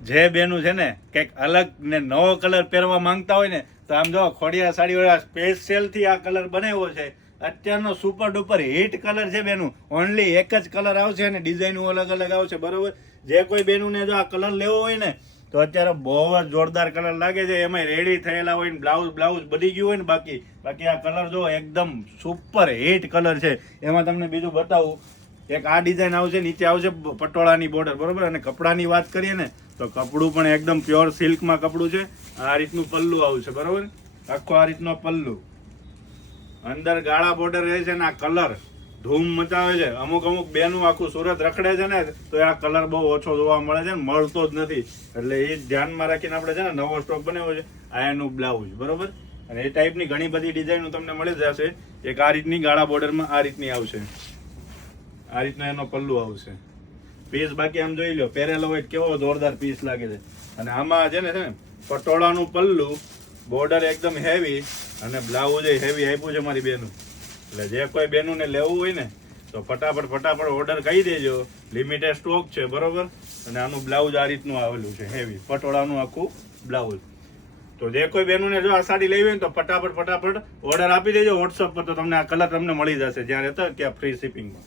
જે બેનું છે ને કંઈક અલગ ને નવો કલર પહેરવા માંગતા હોય ને તો આમ જો ખોડિયા સાડી વાળા સ્પેશિયલ થી આ કલર બનાવ્યો છે. અત્યારનો સુપર ડુપર હિટ કલર છે બેનું. ઓનલી એક જ કલર આવશે અને ડિઝાઇન અલગ અલગ આવશે. બરોબર, જે કોઈ બેનું ને જો આ કલર લેવો હોય ને તો અત્યારે બહુ જ જોરદાર કલર લાગે છે. એમાં રેડી થયેલા હોય ને બ્લાઉઝ બની ગયું હોય ને બાકી આ કલર જો એકદમ સુપર હિટ કલર છે. એમાં તમને બીજું બતાવું, એક આ ડિઝાઇન આવશે, નીચે આવશે પટોળાની બોર્ડર. બરોબર, અને કપડાની વાત કરીએ ને તો કપડું પણ એકદમ પ્યોર સિલ્કમાં કપડું છે. આ રીતનું પલ્લું આવશે. બરોબર, આખો આ રીતનો પલ્લું, અંદર ગાળા બોર્ડર રહે છે ને આ કલર ધૂમ મચાવે છે. અમુક બેનું આખું સુરત રખડે છે ને તો આ કલર બહુ ઓછો જોવા મળે છે ને મળતો જ નથી. એટલે એ ધ્યાનમાં રાખીને આપણે છે ને નવો સ્ટોક બનાવ્યો છે. આ એનું બ્લાઉઝ. બરોબર, અને એ ટાઈપની ઘણી બધી ડિઝાઇનો તમને મળી જશે. એક આ રીતની ગાળા બોર્ડરમાં આ રીતની આવશે. આ રીતનો એનો પલ્લુ આવશે. પીસ બાકી આમ જોઈ લો, પહેરેલો હોય કેવો જોરદાર પીસ લાગે છે. અને આમાં છે ને પટોળાનું પલ્લું, બોર્ડર એકદમ હેવી અને બ્લાઉઝ હેવી આપ્યું છે મારી બેનું. એટલે જે કોઈ બેનું ને લેવું હોય ને તો ફટાફટ ઓર્ડર કહી દેજો. લિમિટેડ સ્ટોક છે. બરોબર, અને આનું બ્લાઉઝ આ રીતનું આવેલું છે હેવી, પટોળાનું આખું બ્લાઉઝ. તો જે કોઈ બેનું ને જો આ સાડી લેવી હોય ને તો ફટાફટ ઓર્ડર આપી દેજો વોટ્સઅપ પર, તો તમને આ કલર તમને મળી જશે જ્યાં રહેતા ત્યાં ફ્રી શિપિંગમાં.